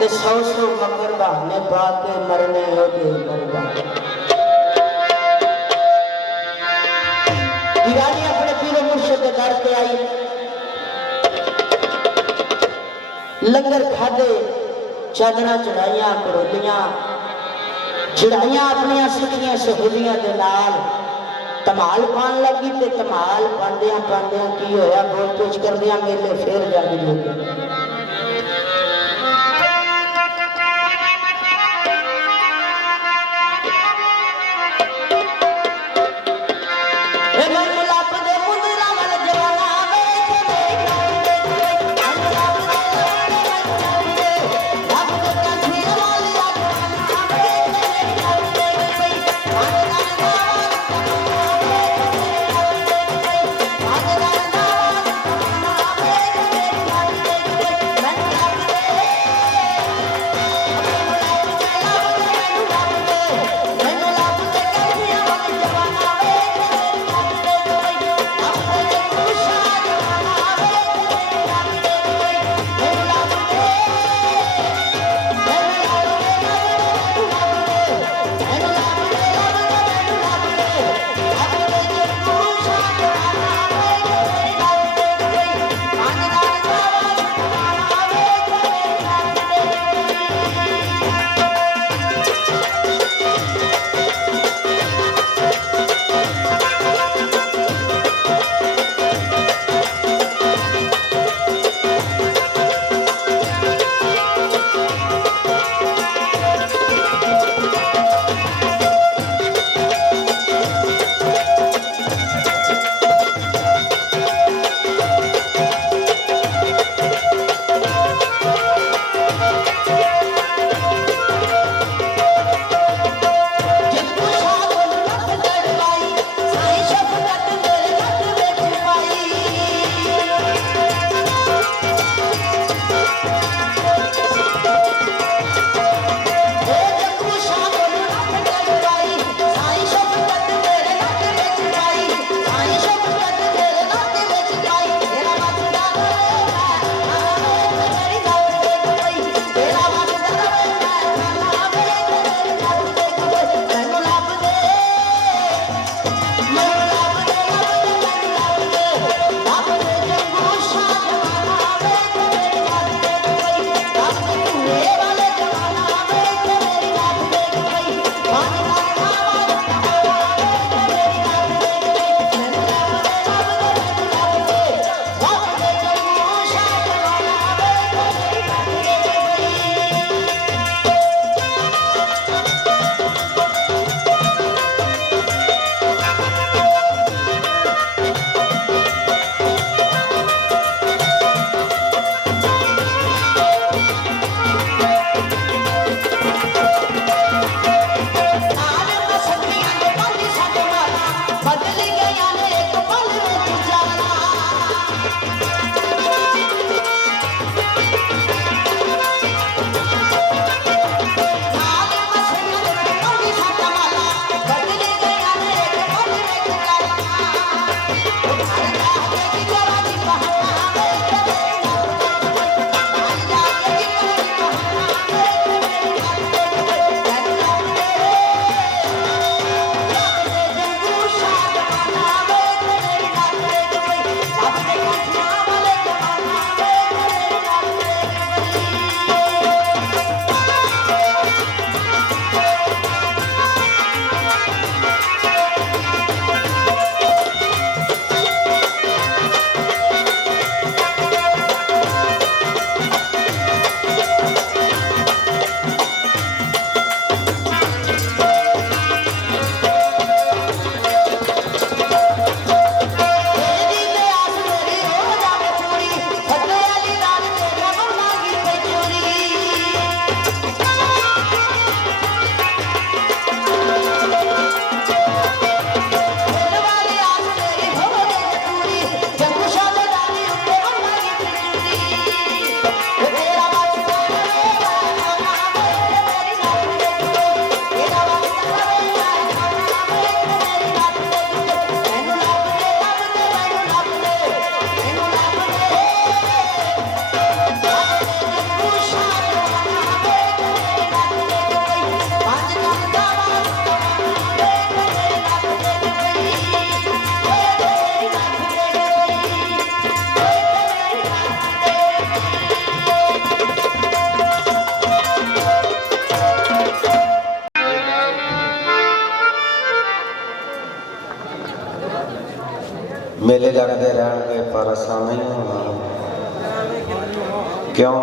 ते 100 मकर बहाने पा के मरने होते मरदा। दीवानी अपने पीरो मुर्शिद के घर पे आई, लंगर खादे, चादर चढ़ाइया, करोलियां चढ़ाइया, अपन सिखिया सहेलियां दे नाल धमाल पान लगी। ते धमाल पांदिया पांदिया की होया, बोल पूछ कर दिया मेले फिर जागी लोग। मेले लगते रहने पर असा नहीं होना क्यों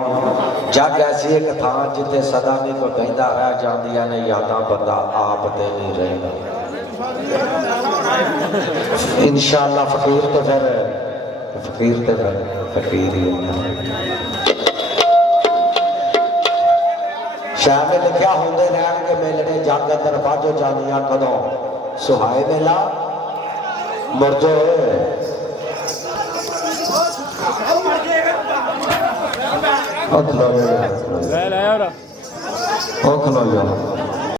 जग ऐसी एक थान जिथे सदा नहीं कोई बहता रह जांदियां ने यादां बंदा आप ते नहीं रहेगा इंशाअल्लाह फकीर तो फिर फकीर ही शाह में लिखा होंगे रहने मेले जग अंदर बाजो जानिया कदों सुहाए मेला मुरजो खलो